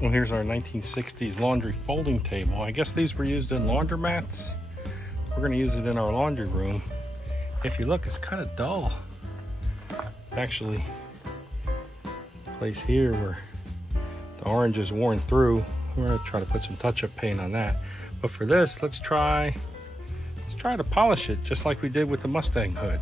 Well, here's our 1960s laundry folding table. I guess these were used in laundromats. We're going to use it in our laundry room. If you look, it's kind of dull. Actually, place here where the orange is worn through. We're going to try to put some touch-up paint on that. But for this, let's try to polish it just like we did with the Mustang hood.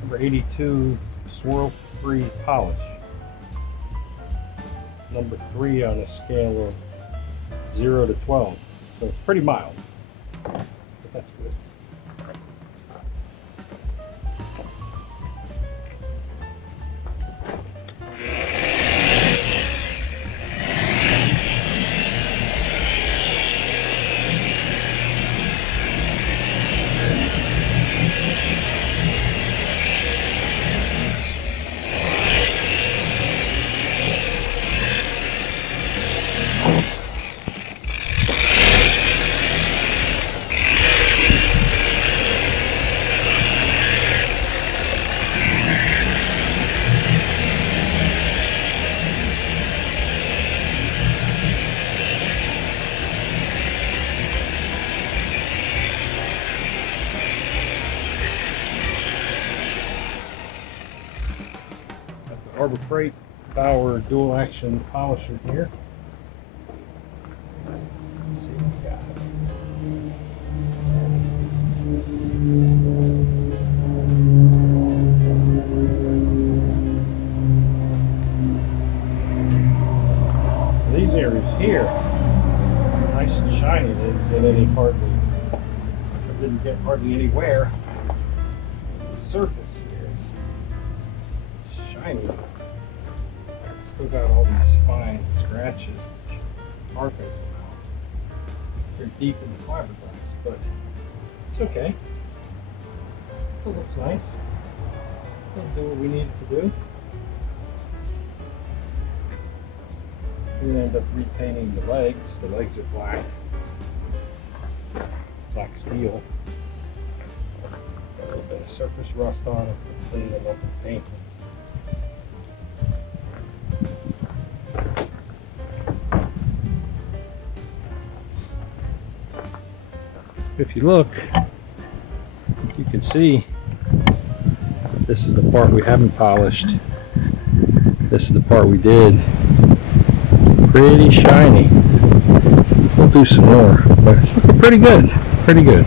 Number 82 swirl-free polish. Number 3 on a scale of 0 to 12. So it's pretty mild, but that's good. Harbor Freight Power dual action polisher here. Let's see what we got. These areas here, nice and shiny. Didn't get hardly any wear. The surface here is shiny. Still got all these fine scratches, carpet out. They're deep in the fiberglass, but it's okay. Still looks nice. Still do what we needed to do. We end up repainting the legs. The legs are black steel. A little bit of surface rust on it. Clean them up and paint them. If you look, you can see this is the part we haven't polished. This is the part we did. Pretty shiny. We'll do some more, but it's looking pretty good. Pretty good.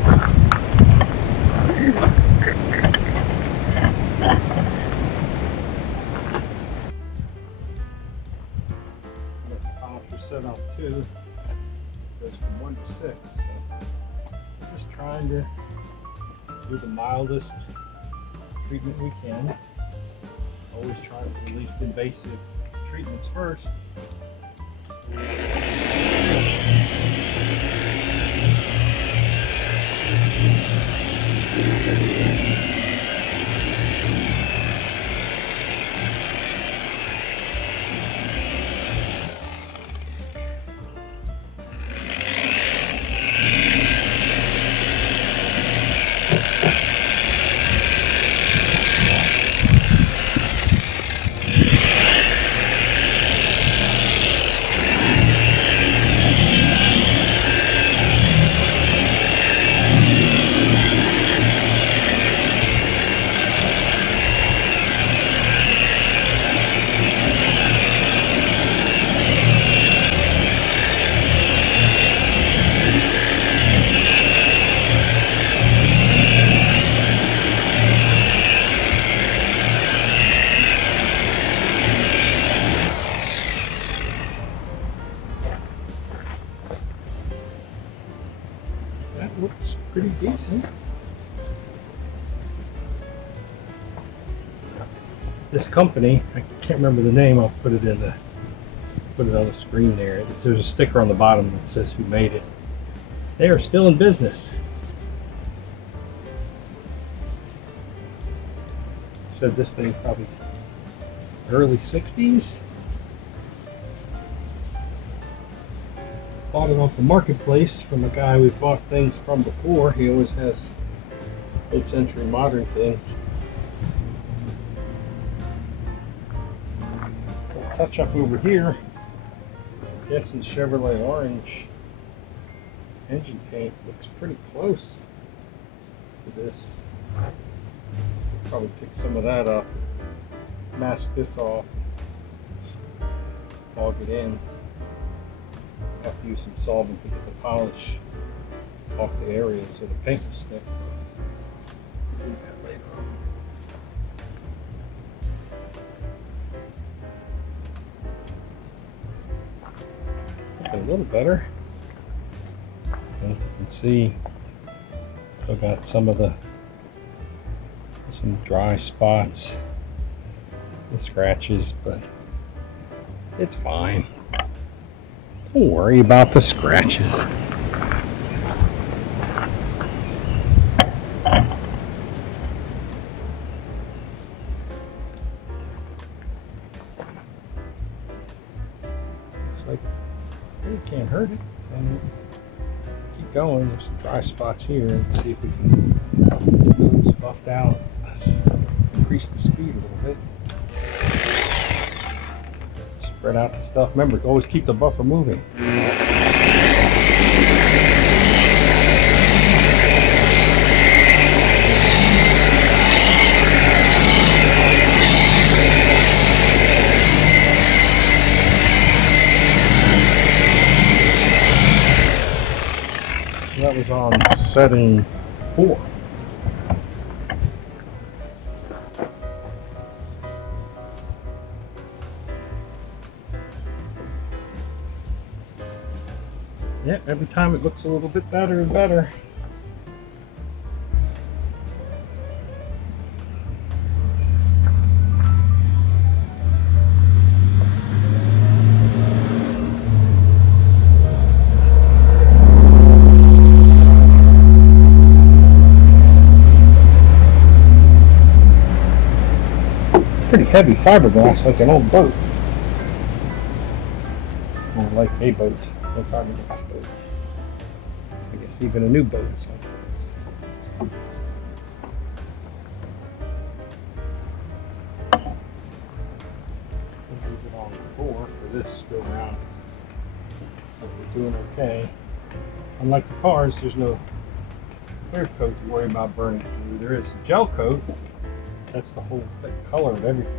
The polisher set on 2. Goes from 1 to 6. So just trying to do the mildest treatment we can. Always trying for the least invasive treatments first. That looks pretty decent. This company, I can't remember the name. I'll put it on the screen there. There's a sticker on the bottom that says who made it. They are still in business. Said this thing probably early 60s. Bought it off the marketplace from a guy we bought things from before. He always has mid-century modern things. A touch up over here. Guessing Chevrolet orange engine paint looks pretty close to this. Probably pick some of that up, mask this off, fog it in. Have to use some solvent to get the polish off the area so the paint will stick. Do that later on. Looking a little better. And you can see, still got some dry spots, the scratches, but it's fine. Don't worry about the scratches. Looks like it can't hurt it. And keep going. There's some dry spots here. Let's see if we can get those buffed out. Increase the speed a little bit. Spread out the stuff. Remember, always keep the buffer moving. So that was on setting 4. Yeah, every time it looks a little bit better and better. Pretty heavy fiberglass, like an old boat. Or like a boat. No fiberglass boat. I guess even a new boat. So. Leave it on 4 for this go around. So we're doing okay. Unlike the cars, there's no clear coat to worry about burning through. There is a gel coat. That's the whole color of everything.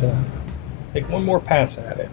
So take one more pass at it.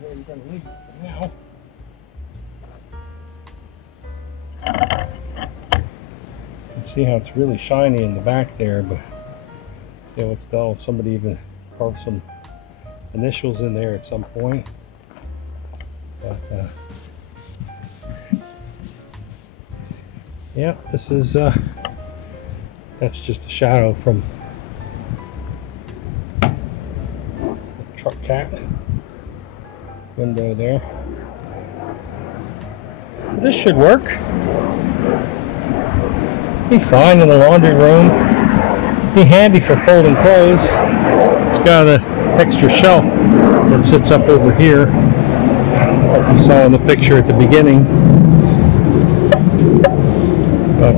where we're going to leave it for now. You can see how it's really shiny in the back there, but see how it's dull. Somebody even carved some initials in there at some point. But yeah, this is that's just a shadow from the truck cap window there. This should work. Be fine in the laundry room. Be handy for folding clothes. It's got an extra shelf that sits up over here, like you saw in the picture at the beginning. But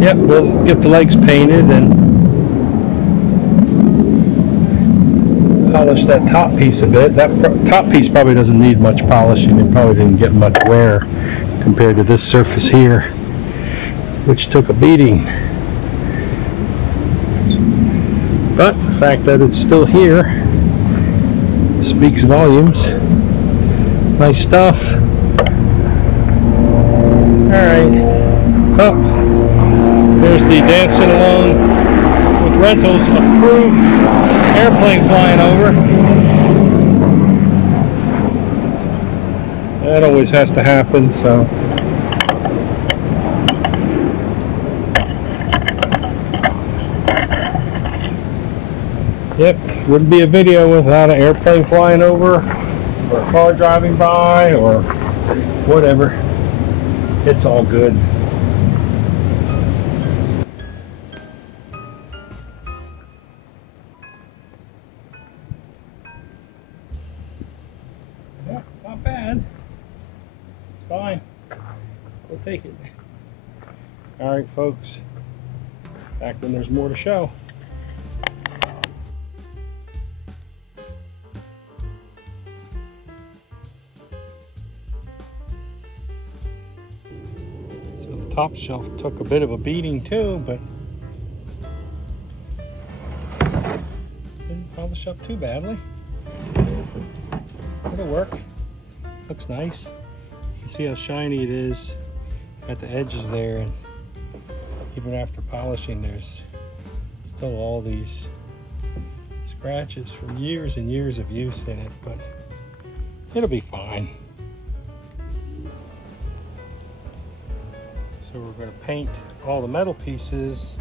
yep, we'll get the legs painted and polish that top piece a bit. That top piece probably doesn't need much polishing. It probably didn't get much wear compared to this surface here, which took a beating. But the fact that it's still here speaks volumes. Nice stuff. Alright. Oh, there's the dancing along with rentals approved airplane flying over. That always has to happen, so. Yep, wouldn't be a video without an airplane flying over, or a car driving by, or whatever. It's all good. Yeah, not bad. It's fine. We'll take it. Alright folks, back when there's more to show. Top shelf took a bit of a beating too, but didn't polish up too badly. It'll work. Looks nice. You can see how shiny it is at the edges there, and even after polishing there's still all these scratches from years and years of use in it, but it'll be fine. So we're going to paint all the metal pieces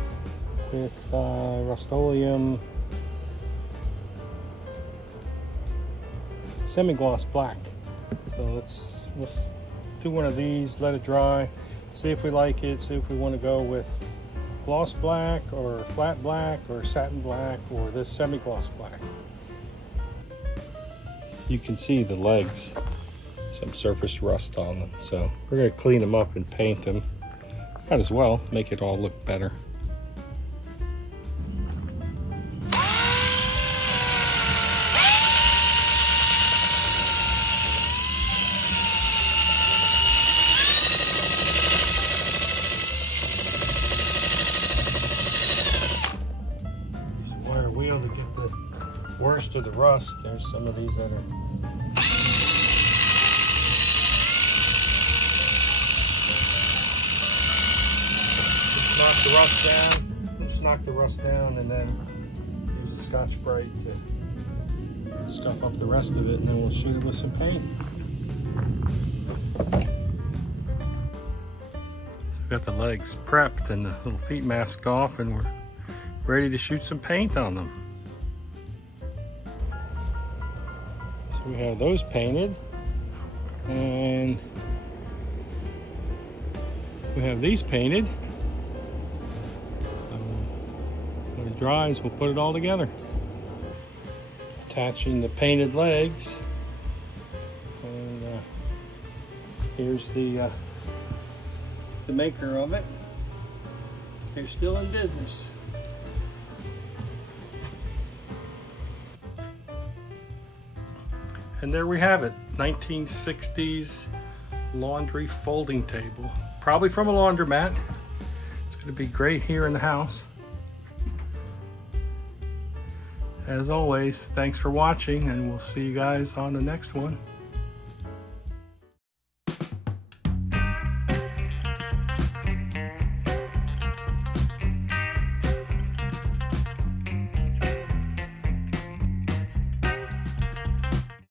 with Rust-Oleum semi-gloss black. So let's do one of these, let it dry, see if we like it, see if we want to go with gloss black or flat black or satin black or this semi-gloss black. You can see the legs, some surface rust on them, so we're going to clean them up and paint them. Might as well make it all look better. Use a wire wheel to get the worst of the rust. There's some of these that are just knock the rust down and then use a Scotch-Brite to scuff up the rest of it, and then we'll shoot it with some paint. We've got the legs prepped and the little feet masked off, and we're ready to shoot some paint on them. So we have those painted, and we have these painted. When it dries, we'll put it all together. Attaching the painted legs, and here's the maker of it. They're still in business. And there we have it, 1960s laundry folding table. Probably from a laundromat. It's going to be great here in the house. As always, thanks for watching, and we'll see you guys on the next one.